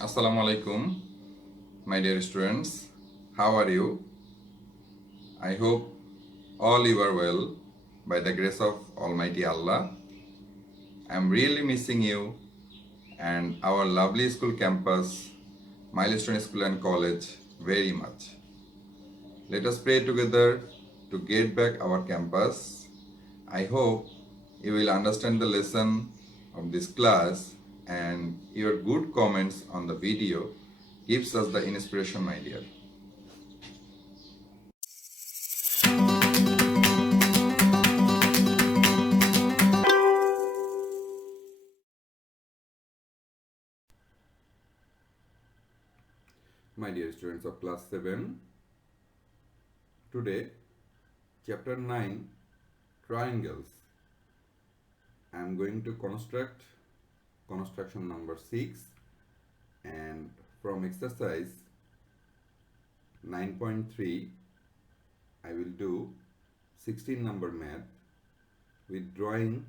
Assalamu alaikum, my dear students. How are you? I hope all you are well by the grace of Almighty Allah. I am really missing you and our lovely school campus, Milestone School and College, very much. Let us pray together to get back our campus. I hope you will understand the lesson of this class and your good comments on the video gives us the inspiration, my dear. My dear students of class 7, today chapter 9, triangles. I am going to construct construction number 6, and from exercise 9.3 I will do 16 number math with drawing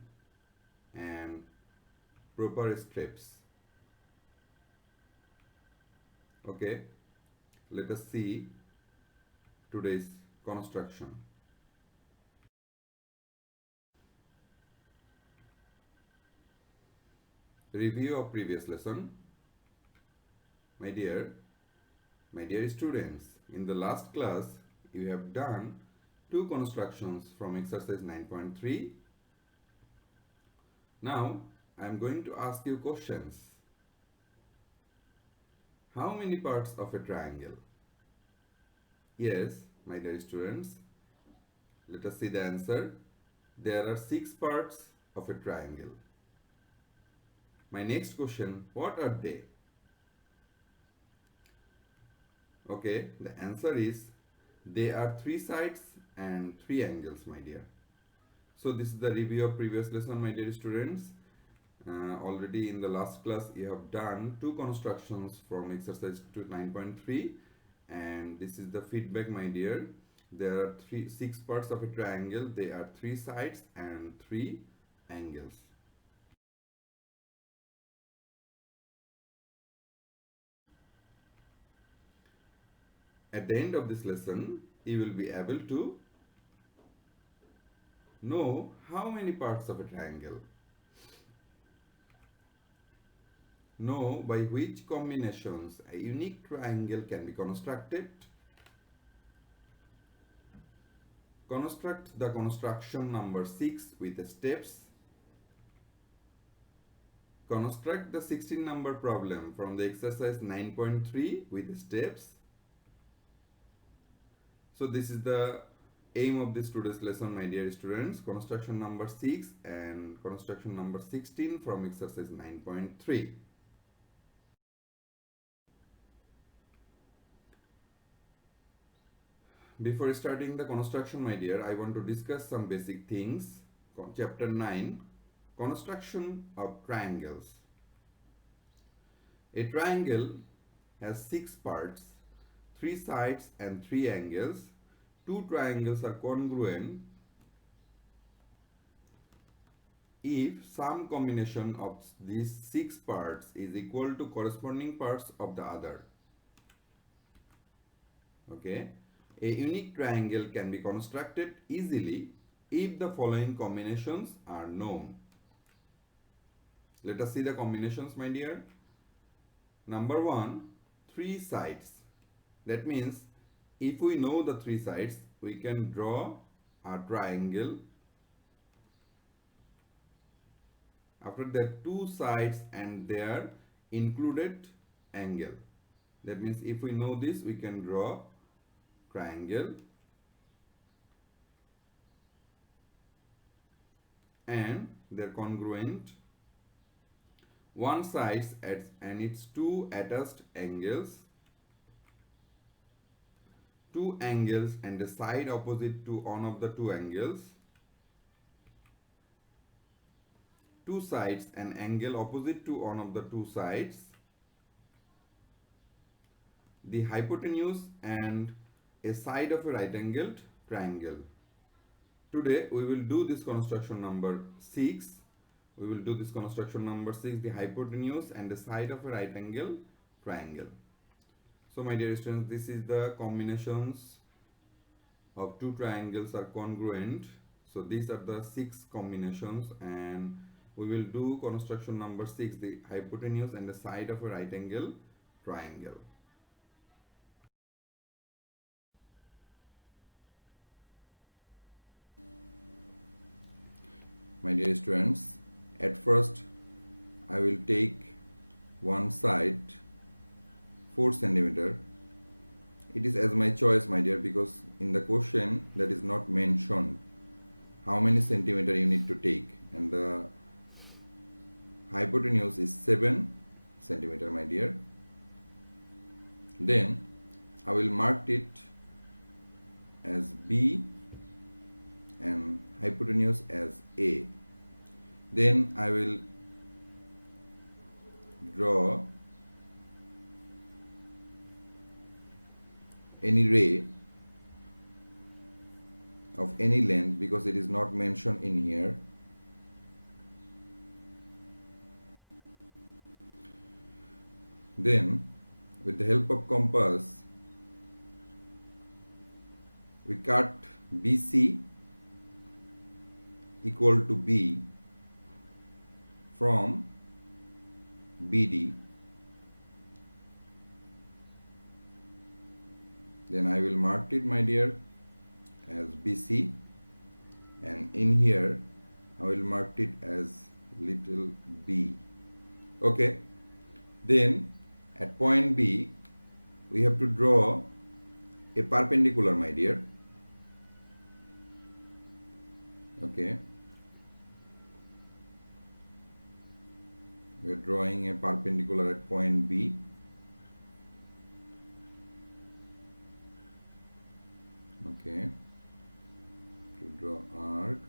and proper steps. Okay, let us see today's construction. Review of previous lesson. My dear students, in the last class you have done two constructions from exercise 9.3. Now I am going to ask you questions. How many parts of a triangle? Yes, my dear students, let us see the answer. There are 6 parts of a triangle. My next question, what are they? Okay, the answer is they are 3 sides and 3 angles, my dear. So this is the review of previous lesson, my dear students. Already in the last class you have done two constructions from exercise 9.3, and this is the feedback, my dear. There are 6 parts of a triangle. They are 3 sides and 3 angles. At the end of this lesson, you will be able to know how many parts of a triangle. Know by which combinations a unique triangle can be constructed. Construct the construction number 6 with the steps. Construct the 16 number problem from the exercise 9.3 with the steps. So this is the aim of this today's lesson, my dear students. Construction number 6 and construction number 16 from exercise 9.3. Before starting the construction, my dear, I want to discuss some basic things. Chapter 9, construction of triangles. A triangle has 6 parts, 3 sides and 3 angles. 2 triangles are congruent if some combination of these 6 parts is equal to corresponding parts of the other. Okay. A unique triangle can be constructed easily if the following combinations are known. Let us see the combinations, my dear. Number 1, 3 sides. That means if we know the 3 sides, we can draw a triangle. After that, 2 sides and their included angle. That means if we know this, we can draw triangle, and they're congruent. 1 sides and its 2 attached angles. 2 angles and a side opposite to one of the 2 angles. 2 sides and angle opposite to one of the 2 sides. The hypotenuse and a side of a right angled triangle. Today we will do this construction number 6. We will do this construction number 6, the hypotenuse and the side of a right angle triangle. So my dear students, this is the combinations of two triangles are congruent. So these are the 6 combinations, and we will do construction number 6, the hypotenuse and the side of a right angle triangle. My dear students, at first I will take one side 4 centimeter. It is as my choice, my dear, because in the question that is not mentioned how many centimeter you need to take, and the hypotenuse is 7 centimeter, my dear. Then I will mark it as B and hypotenuse as A. Then I will draw any ray of any length, because it is not mentioned in here. Then with the help of compass we cut BC equal to B from BD. Then I will mark it, my dear, as BC, and in here I will mark it as little b. Okay, then at point B we have to draw a perpendicular, my dear. Okay, we are drawing a perpendicular at point B. Okay, to draw arc.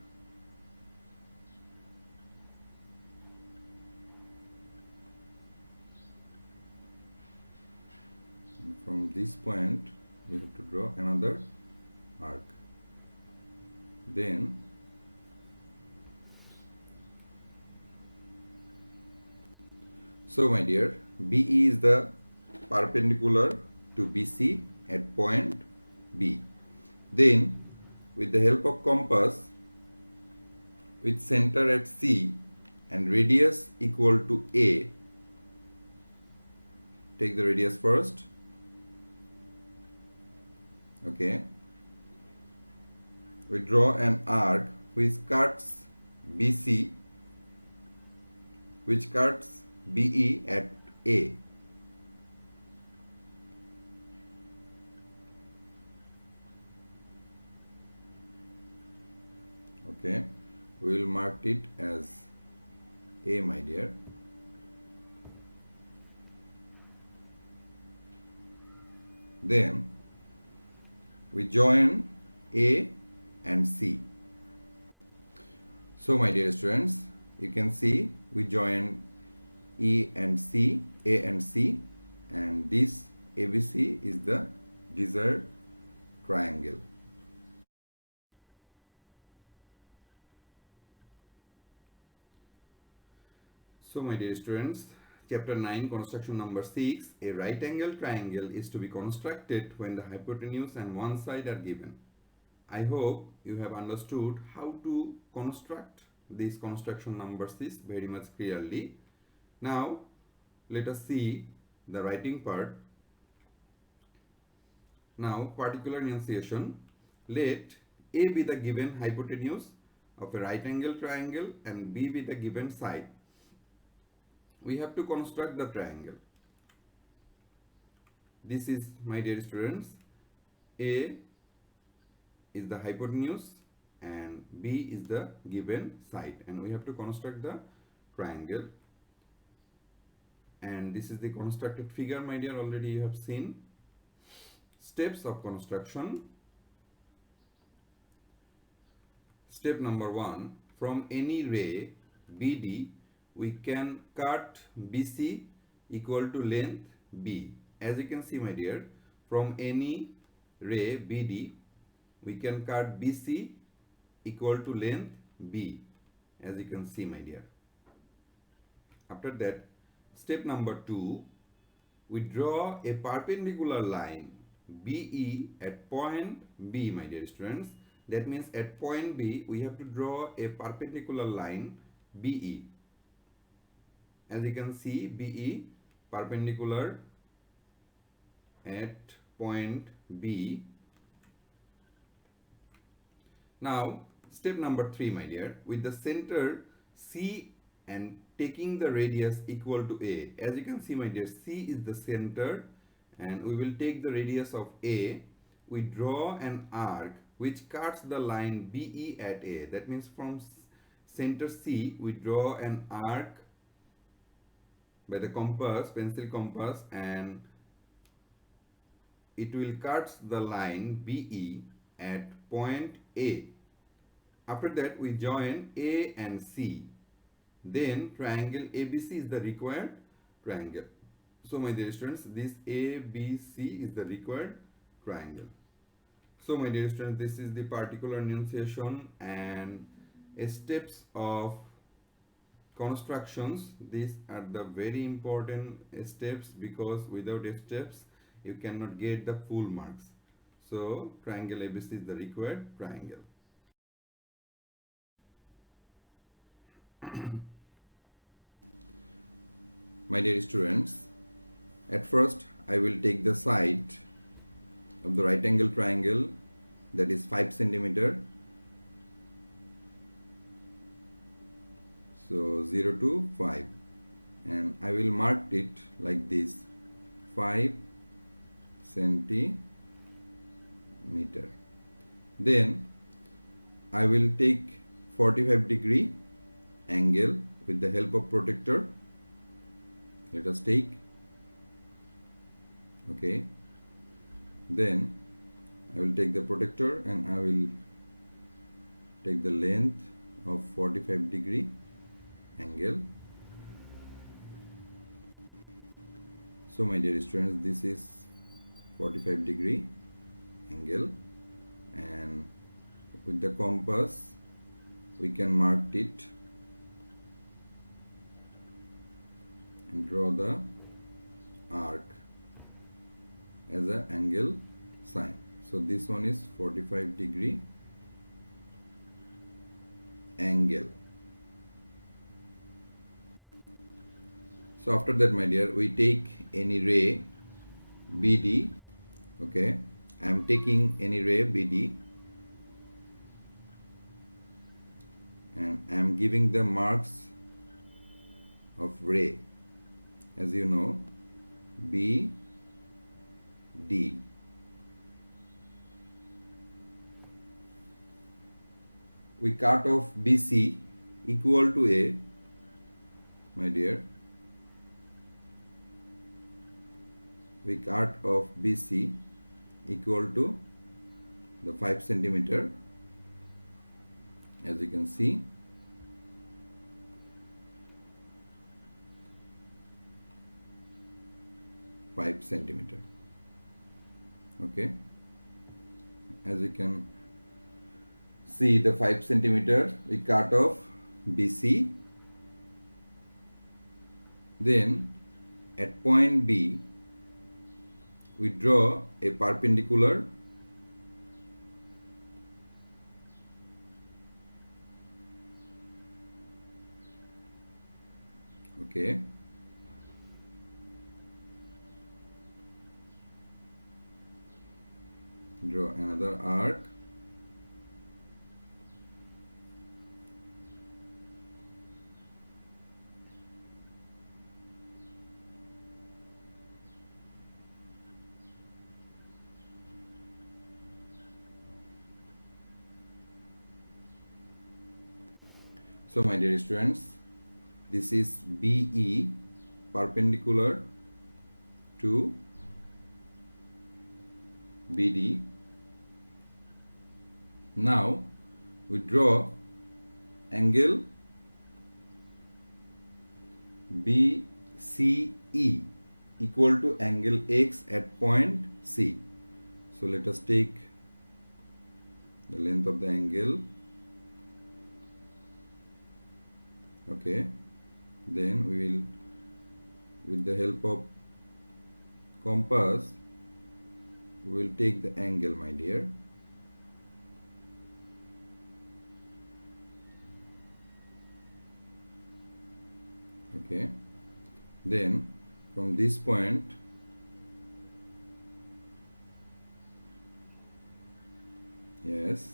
And from this point we have to draw another arc. Then so my dear, BE is the perpendicular to BC at point B. Then with the help of compass, with center at C and radius equal to A, take the radius first. Okay, we draw an arc which cuts BC, which cuts BE at A. Okay, we will mark it as A, my dear. Then we join A and C. So my dear students, you can see we join E and C, A and C, and this ABC is the desired triangle. So my dear students, chapter 9, construction number 6, a right angle triangle is to be constructed when the hypotenuse and one side are given. I hope you have understood how to construct this construction number 6 very much clearly. Now let us see the writing part. Now particular enunciation. Let A be the given hypotenuse of a right angle triangle and B be the given side. We have to construct the triangle. This is, my dear students, A is the hypotenuse and B is the given side, and we have to construct the triangle. And this is the constructed figure, my dear, already you have seen. Steps of construction. Step number 1, from any ray BD we can cut BC equal to length B. As you can see, my dear, from any ray BD we can cut BC equal to length B, as you can see, my dear. After that, step number 2, we draw a perpendicular line BE at point B, my dear students. That means at point B, we have to draw a perpendicular line BE. As you can see, BE perpendicular at point B. Now, step number 3, my dear, with the center C and taking the radius equal to A. As you can see, my dear, C is the center and we will take the radius of A. We draw an arc which cuts the line BE at A. That means from center C, we draw an arc by the compass, pencil compass, and it will cut the line BE at point A. After that, we join A and C. Then triangle ABC is the required triangle. So my dear students, this ABC is the required triangle. So my dear students, this is the particular enunciation and steps of constructions. These are the very important steps because without steps you cannot get the full marks. So triangle ABC is the required triangle. My dear students, at first I will take the side of the right angle triangle, that is 5 centimeter. So 0 to 5, and I will mark it like this, 5 centimeter. Then I will take 45-degree angle with the help of protractor. Let us take, okay, then I will take the protractor and I will take the length of 45-degree angle. So my dear students, this is 45-degree angle, and with the compass we can mark it and draw the arc as an angle sign. So this one is 45-degree angle. So after that, my dear, we take any ray BD. Okay, I am taking any ray BD and I am giving the marks of ray. As you know, B, D. We cut off BC equal to A, my dear. We cut off BC equal to the 5 centimeter, as you can see. Five centimeter. Okay, as you can see, the 5 centimeter we cut off BC. Then at point B we draw a perpendicular okay, draw another arc. So my dear students, this is BE perpendicular to BD. Now we draw angle BCE equal to angle X at point C. So let us take the length of the angle. Okay, then we will, with the help of compass will take the angle, my dear. Okay, then from this point yes,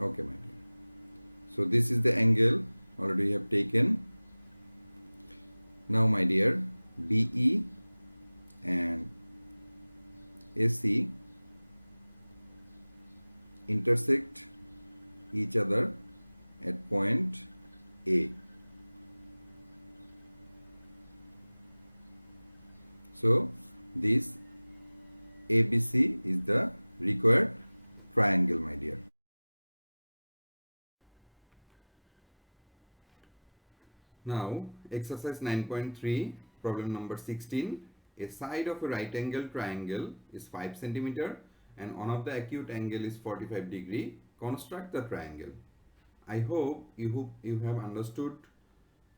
okay my dear. So this is the angle already we have taken. Now my dear, BE and AC intersect each other at point A. So this ABC is the required triangle, my dear. Now, exercise 9.3, problem number 16. A side of a right angle triangle is 5 centimeter and one of the acute angle is 45 degree. Construct the triangle. I hope you have understood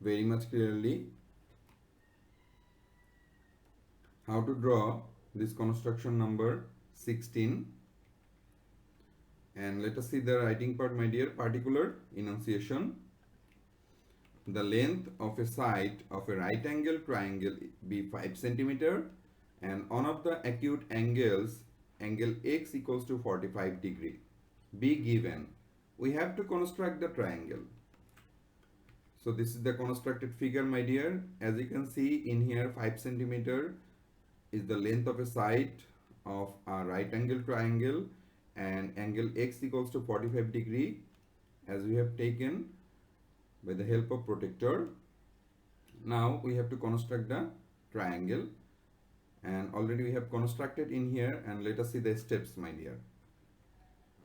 very much clearly how to draw this construction number 16. And let us see the writing part, my dear. Particular enunciation. The length of a side of a right angle triangle be 5 centimeter and one of the acute angles, angle x equals to 45 degree, be given. We have to construct the triangle. So this is the constructed figure, my dear. As you can see in here, 5 centimeter is the length of a side of a right angle triangle and angle x equals to 45 degree as we have taken by the help of protector. Now we have to construct the triangle, and already we have constructed in here, and let us see the steps, my dear.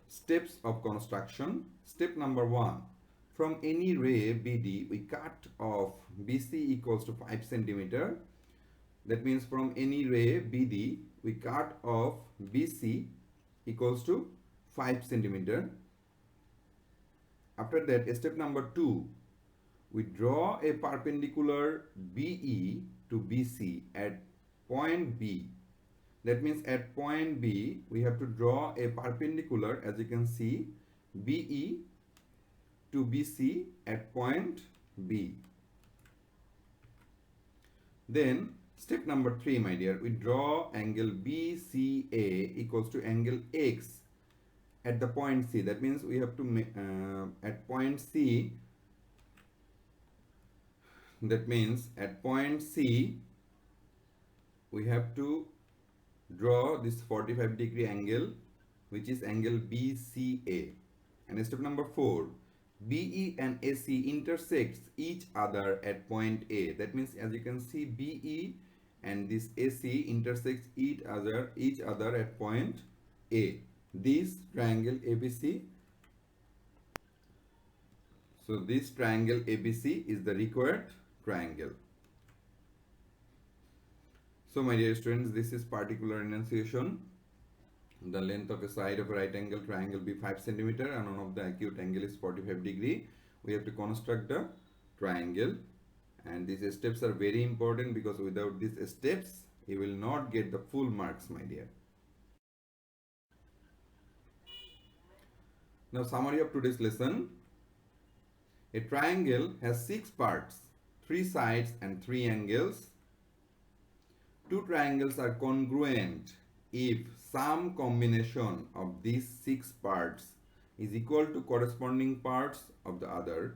Steps of construction. Step number 1. From any ray BD we cut off BC equals to 5 centimeter. That means from any ray BD we cut off BC equals to 5 centimeter. After that, step number 2, we draw a perpendicular BE to BC at point B. That means at point B, we have to draw a perpendicular, as you can see, BE to BC at point B. Then, step number 3, my dear, we draw angle BCA equals to angle X at the point C. That means we have to make at point C. That means at point C, we have to draw this 45 degree angle, which is angle BCA. And step number 4, BE and AC intersects each other at point A. That means as you can see, BE and this AC intersects each other at point A. This triangle ABC. So this triangle ABC is the required triangle. So my dear students, this is particular enunciation. The length of a side of a right angle triangle be 5 centimeter and one of the acute angle is 45 degree. We have to construct the triangle, and these steps are very important because without these steps you will not get the full marks, my dear. Now summary of today's lesson. A triangle has 6 parts, 3 sides and 3 angles. 2 triangles are congruent if some combination of these 6 parts is equal to corresponding parts of the other.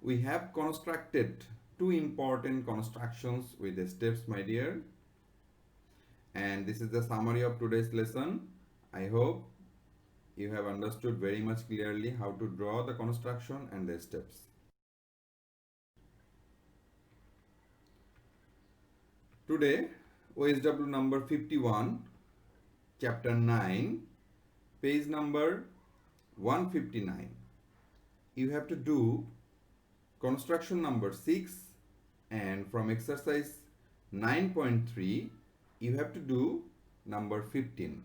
We have constructed 2 important constructions with the steps, my dear. And this is the summary of today's lesson. I hope you have understood very much clearly how to draw the construction and the steps. Today, OSW number 51, chapter 9, page number 159. You have to do construction number 6 And from exercise 9.3, you have to do number 15.